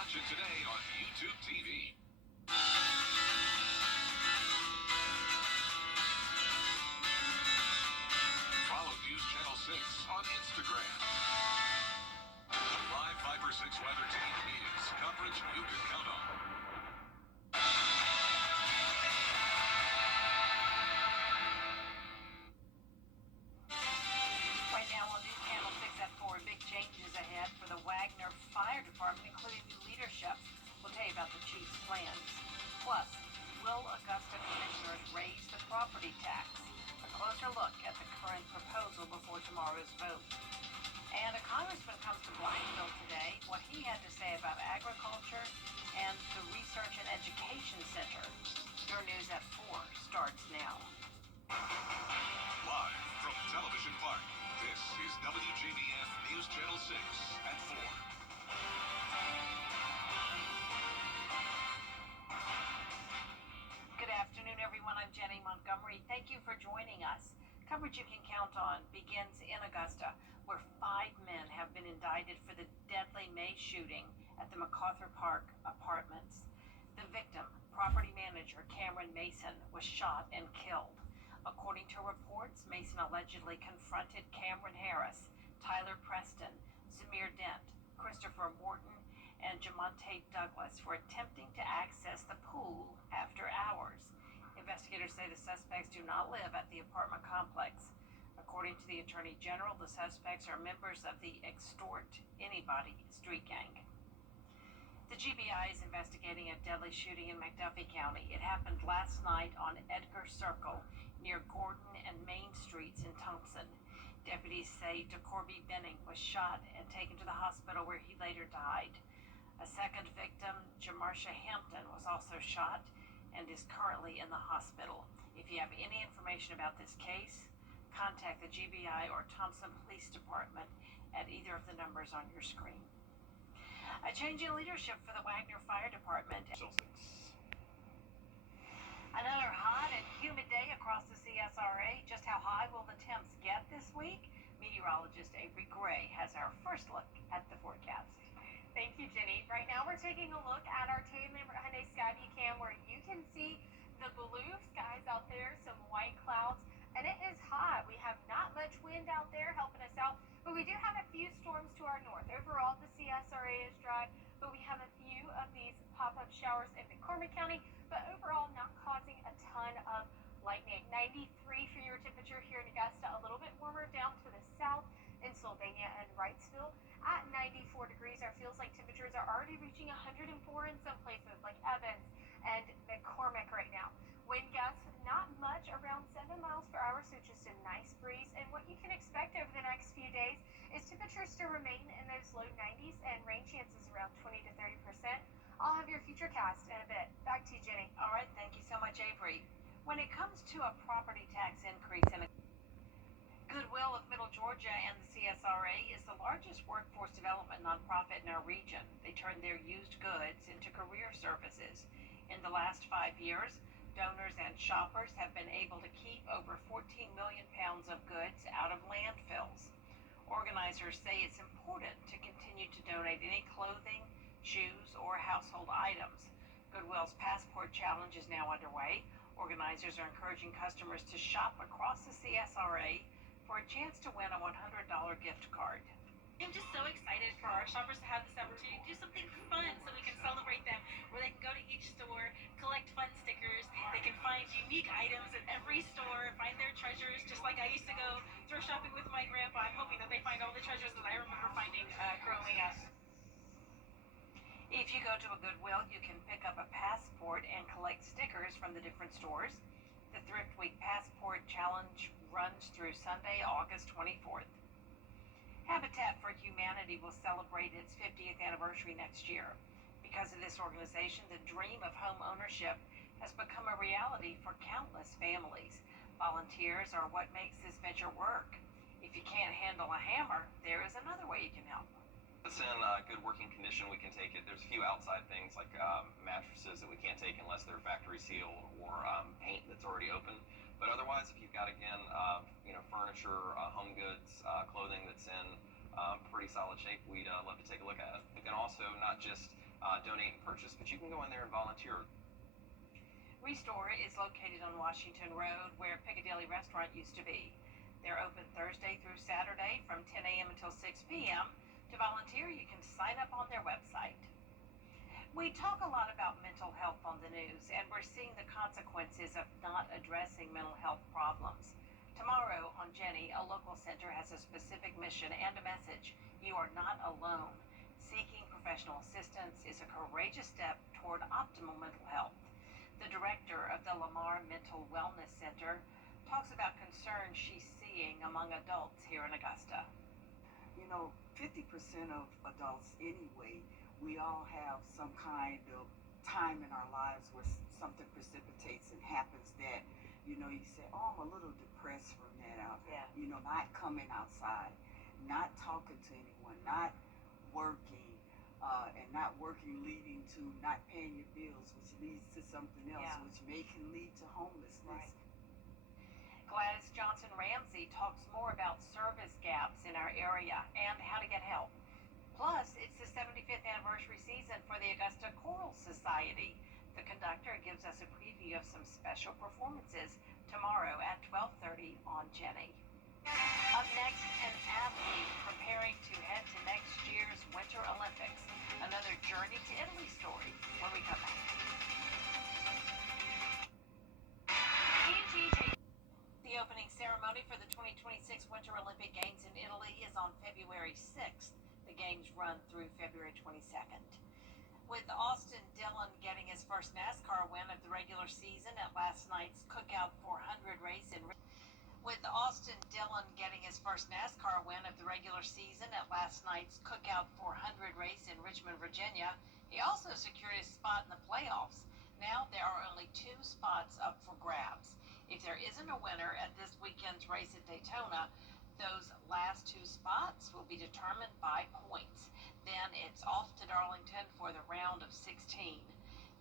Watch it today on YouTube TV. Follow News Channel 6 on Instagram. The live Viper 6 weather team is coverage you can count on. Right now on News Channel 6 at 4, big changes ahead for the Wagner Fire Department, including new leadership. We'll tell you about the chief's plans. Plus, will Augusta commissioners raise the property tax? A closer look at the current proposal before tomorrow's vote. And a congressman comes to Blackville today, what he had to say about agriculture and the Research and Education Center. Your news at 4 starts now. Live from Television Park, this is WJBF News Channel 6 at 4. Good afternoon, everyone. I'm Jenny Montgomery. Thank you for joining us. Coverage you can count on begins in Augusta, where 5 men have been indicted for the deadly May shooting at the MacArthur Park Apartments. The victim, property manager Cameron Mason, was shot and killed. According to reports, Mason allegedly confronted Cameron Harris, Tyler Preston, Zamir Dent, Christopher Morton, and Jamonte Douglas for attempting to access the pool after hours. Investigators say the suspects do not live at the apartment complex. According to the Attorney General, the suspects are members of the Extort Anybody street gang. The GBI is investigating a deadly shooting in McDuffie County. It happened last night on Edgar Circle near Gordon and Main Streets in Thompson. Deputies say DeCorby Benning was shot and taken to the hospital where he later died. A second victim, Jamarsha Hampton, was also shot and is currently in the hospital. If you have any information about this case, contact the GBI or Thompson Police Department at either of the numbers on your screen. A change in leadership for the Wagner Fire Department. Another hot and humid day across the CSRA. Just how high will the temps get this week? Meteorologist Avery Gray has our first look at the forecast. Thank you, Jenny. Right now we're taking a look at our Tatum Hyundai Skyview cam where you can see the blue skies out there, some white clouds, and it is hot. We have not much wind out there helping us out, but we do have a few storms to our north. Overall, the CSRA is dry, but we have a few of these pop-up showers in McCormick County, but overall not causing a ton of lightning. 93 for your temperature here in Augusta, a little bit warmer down to the south in Sylvania and Wrightsville. At 94 degrees, our feels like temperatures are already reaching 104 in some places like Evans and McCormick right now. Wind gusts, not much, around 7 miles per hour, so just a nice breeze. And what you can expect over the next few days is temperatures to remain in those low 90s and rain chances around 20 to 30%. I'll have your future cast in a bit. Back to you, Jenny. All right, thank you so much, Avery. When it comes to a property tax increase in Goodwill of Middle Georgia and the CSRA is the largest workforce development nonprofit in our region. They turn their used goods into career services. In the last 5 years, donors and shoppers have been able to keep over 14 million pounds of goods out of landfills. Organizers say it's important to continue to donate any clothing, shoes, or household items. Goodwill's Passport Challenge is now underway. Organizers are encouraging customers to shop across the CSRA for a chance to win a $100 gift card. I'm just so excited for our shoppers to have this opportunity to do something fun so we can celebrate them, where they can go to each store, collect fun stickers, they can find unique items at every store, find their treasures, just like I used to go thrift shopping with my grandpa. I'm hoping that they find all the treasures that I remember finding growing up. If you go to a Goodwill, you can pick up a passport and collect stickers from the different stores. The Thrift Week Passport Challenge runs through Sunday, August 24th. Habitat for Humanity will celebrate its 50th anniversary next year. Because of this organization, the dream of home ownership has become a reality for countless families. Volunteers are what makes this venture work. If you can't handle a hammer, there is another way you can help. It's in good working condition, we can take it. There's a few outside things like mattresses that we can't take unless they're factory sealed or paint that's already open. But otherwise, if you've got, again, furniture, home goods, clothing that's in pretty solid shape, we'd love to take a look at it. You can also not just donate and purchase, but you can go in there and volunteer. Restore is located on Washington Road where Piccadilly Restaurant used to be. They're open Thursday through Saturday from 10 a.m. until 6 p.m. To volunteer, you can sign up on their website. We talk a lot about mental health on the news, and we're seeing the consequences of not addressing mental health problems. Tomorrow on Jenny, a local center has a specific mission and a message. You are not alone. Seeking professional assistance is a courageous step toward optimal mental health. The director of the Lamar Mental Wellness Center talks about concerns she's seeing among adults here in Augusta. 50% of adults anyway, we all have some kind of time in our lives where something precipitates and happens that, you say, oh, I'm a little depressed from that out. Yeah. Not coming outside, not talking to anyone, not working, and not working leading to not paying your bills, which leads to something else, Yeah. which can lead to homelessness. Right. Gladys Johnson Ramsey talks more about service gaps in our area and how to get help. Plus, it's the 75th anniversary season for the Augusta Choral Society. The conductor gives us a preview of some special performances tomorrow at 12:30 on Jenny. Up next, an athlete preparing to head to next year's Winter Olympics. Another Journey to Italy story when we come back. The opening ceremony for the 2026 Winter Olympic Games in Italy is on February 6th. The games run through February 22nd. With Austin Dillon getting his first NASCAR win of the regular season at last night's Cookout 400 race in Richmond, Virginia, he also secured his spot in the playoffs. Now there are only 2 spots up for grabs. If there isn't a winner at this weekend's race at Daytona, those last 2 spots will be determined by points. Then it's off to Darlington for the round of 16.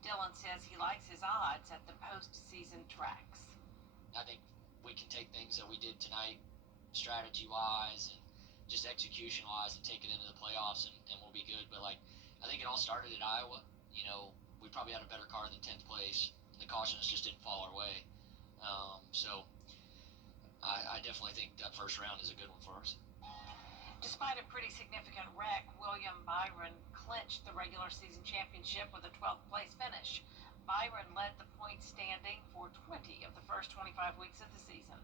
Dillon says he likes his odds at the postseason tracks. I think we can take things that we did tonight, strategy-wise and just execution-wise, and take it into the playoffs, and we'll be good. But, I think it all started at Iowa. We probably had a better car than 10th place. The cautions just didn't fall our way. So I definitely think that first round is a good one for us. Despite a pretty significant wreck, William Byron clinched the regular season championship with a 12th place finish. Byron led the points standing for 20 of the first 25 weeks of the season.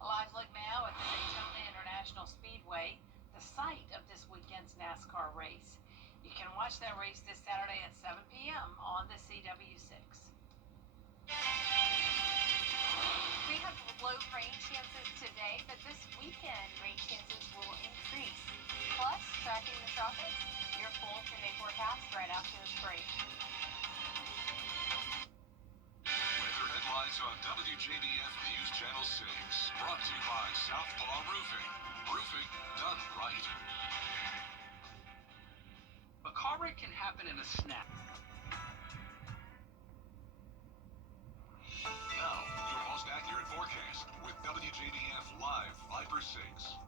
A live look now at the Daytona International Speedway, the site of this weekend's NASCAR race. You can watch that race this Saturday at 7 p.m. on the CW6. We have low rain chances today, but this weekend rain chances will increase. Plus, tracking the tropics, your full 10-day forecast right after this break. Weather headlines on WJBF News Channel 6. Brought to you by Southpaw Roofing. Roofing done right. A car wreck can happen in a snap. Now, your most accurate forecast with WJBF Live Viper 6.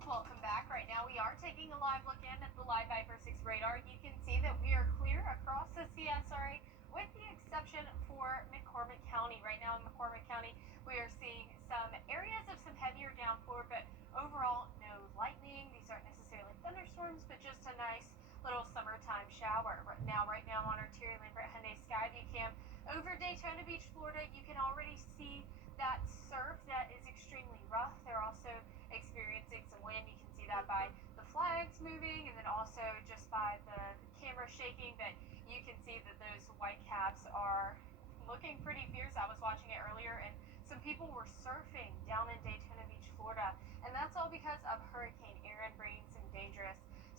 Welcome back. Right now, we are taking a live look in at the live Viper 6 radar. You can see that we are clear across the CSRA, with the exception for McCormick County. Right now in McCormick County, we are seeing some areas of some heavier downpour, but overall, no lightning. These aren't necessarily thunderstorms, but just a nice little summertime shower. Right now on our Terry Lambert Hyundai Skyview Cam over Daytona Beach, Florida, you can already see that surf that is extremely rough. They're also experiencing some wind. You can see that by the flags moving, and then also just by the camera shaking. But you can see that those white caps are looking pretty fierce. I was watching it earlier, and some people were surfing down in Daytona Beach, Florida, and that's all because of Hurricane Aaron bringing some dangerous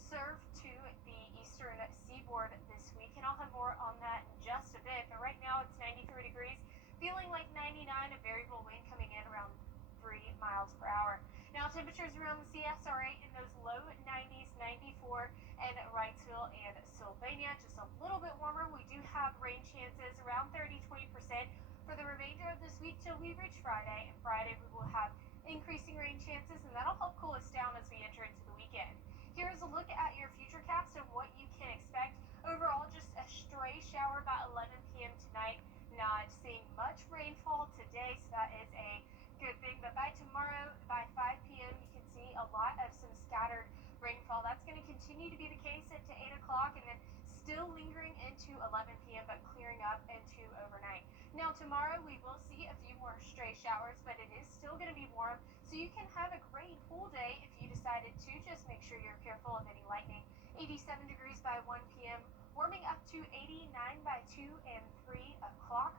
surf to the eastern seaboard this week. And I'll have more on that in just a bit. But right now it's 93 degrees, feeling like 99, a variable wind coming in around 3 miles per hour. Now temperatures around the CSRA in those low 90s, 94 in Wrightsville and Sylvania, just a little bit warmer. We do have rain chances around 30-20% for the remainder of this week till we reach Friday. And Friday we will have increasing rain chances, and that'll help cool us down as we enter into the weekend. Here's a look at your futurecast of what you can expect. Overall, just a continue to be the case to 8 o'clock and then still lingering into 11 p.m. but clearing up into overnight. Now tomorrow we will see a few more stray showers, but it is still going to be warm, so you can have a great pool day if you decided to. Just make sure you're careful of any lightning. 87 degrees by 1 p.m., warming up to 89 by 2 and 3 o'clock.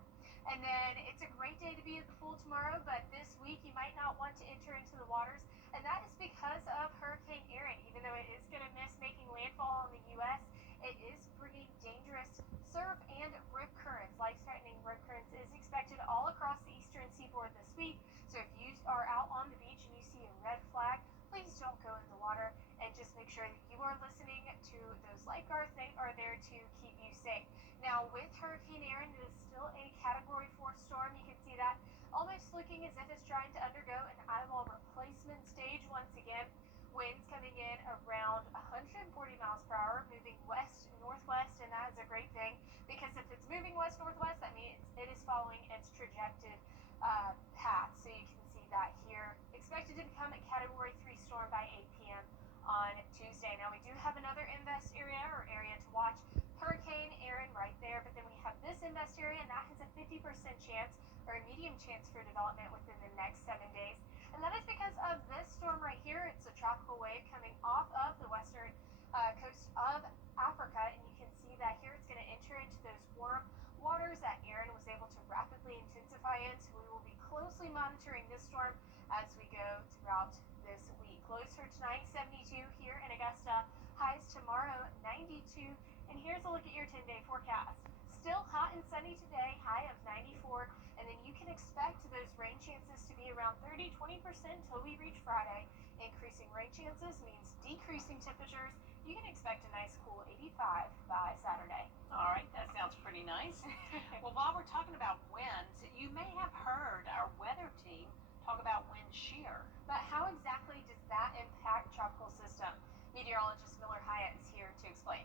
And then it's a great day to be at the pool tomorrow, but this week you might not want to enter into the waters, and that is because of Hurricane Erin. Even though it is going to miss making landfall on the U.S., it is bringing dangerous surf and rip currents. Life-threatening rip currents is expected all across the eastern seaboard this week. So if you are out on the beach and you see a red flag, please don't go in the water, and just make sure that you are listening to those lifeguards. They are there to keep you safe. Now with Hurricane Erin, it is still a Category 4 storm. You can see that almost looking as if it's trying to undergo an eyeball replacement stage once again. Winds coming in around 140 miles per hour, moving west-northwest, and that is a great thing because if it's moving west-northwest, that means it is following its trajected path. So you can see that here. Expected to become a Category 3 storm by 8 p.m. on Tuesday. Now we do have another invest area or area to watch. Hurricane Erin right there, but then we have this invest area, and that has a 50% chance or a medium chance for development within the next 7 days. And that is because of this storm right here. It's a tropical wave coming off of the western coast of Africa, and you can see that here it's going to enter into those warm waters that Erin was able to rapidly intensify in. So we will be closely monitoring this storm as we go throughout this week. Lows for tonight, 72 here in Augusta. Highs tomorrow, 92. And here's a look at your 10-day forecast. Still hot and sunny today, high of 94, and then you can expect those rain chances to be around 30-20% until we reach Friday. Increasing rain chances means decreasing temperatures. You can expect a nice cool 85 by Saturday. All right, that sounds pretty nice. Well, while we're talking about winds, you may have heard our weather team talk about wind shear. But how exactly does that impact tropical system? Meteorologist Miller Hyatt is here to explain.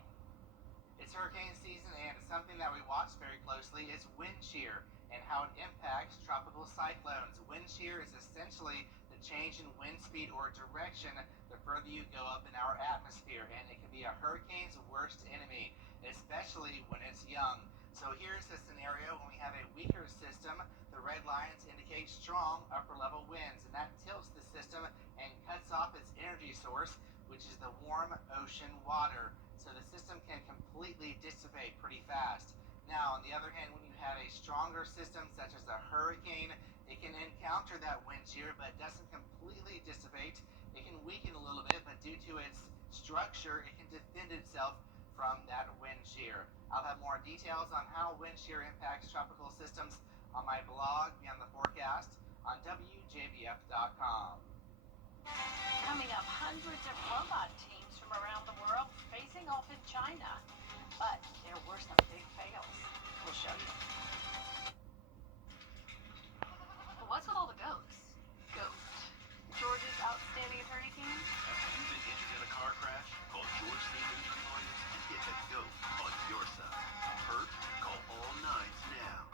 It's hurricane season, and something that we watch very closely is wind shear and how it impacts tropical cyclones. Wind shear is essentially the change in wind speed or direction the further you go up in our atmosphere, and it can be a hurricane's worst enemy, especially when it's young. So here's the scenario when we have a weaker system. The red lines indicate strong upper level winds, and that tilts the system and cuts off its energy source, which is the warm ocean water. So the system can completely dissipate pretty fast. Now, on the other hand, when you have a stronger system such as a hurricane, it can encounter that wind shear but doesn't completely dissipate. It can weaken a little bit, but due to its structure, it can defend itself from that wind shear. I'll have more details on how wind shear impacts tropical systems on my blog Beyond the Forecast on WJBF.com. Coming up, hundreds of robot teams from around the world facing off in China. But there were some big fails. We'll show you. Well, what's with all the goats? George's outstanding attorney team? Have you been injured in a car crash? Call George Steve Injury Lawyers and get the GOAT on your side. Hurt? Call all nines now.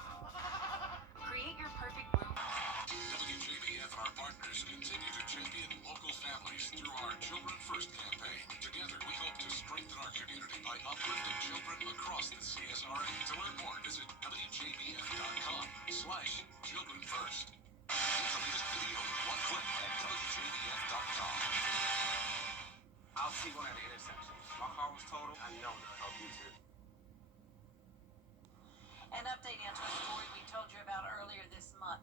Create your perfect room. WJBF and our partners continue to champion local families through our Children First campaign. Together, we hope to strengthen our community by uplifting children across the CSRA. To learn more, visit WJBF.com/Children First. Get the latest video in one click at WJBF.com. I'll see one at the intersection. My car was totaled. I know that'll help you too. An update now to a story we told you about earlier this month.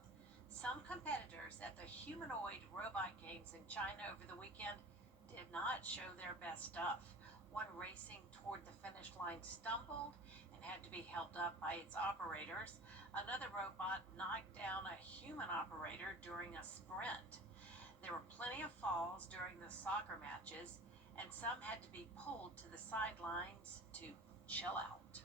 Some competitors at the humanoid robot games in China over the weekend did not show their best stuff. One racing toward the finish line stumbled and had to be helped up by its operators. Another robot knocked down a human operator during a sprint. There were plenty of falls during the soccer matches, and some had to be pulled to the sidelines to chill out.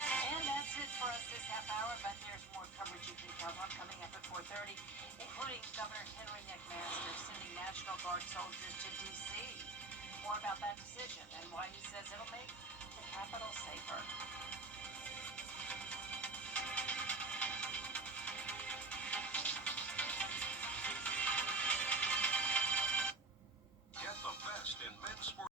And that's it for us this half hour, but there's more coverage you can count on coming up at 4:30, including Governor Henry McMaster sending National Guard soldiers to D.C. More about that decision and why he says it'll make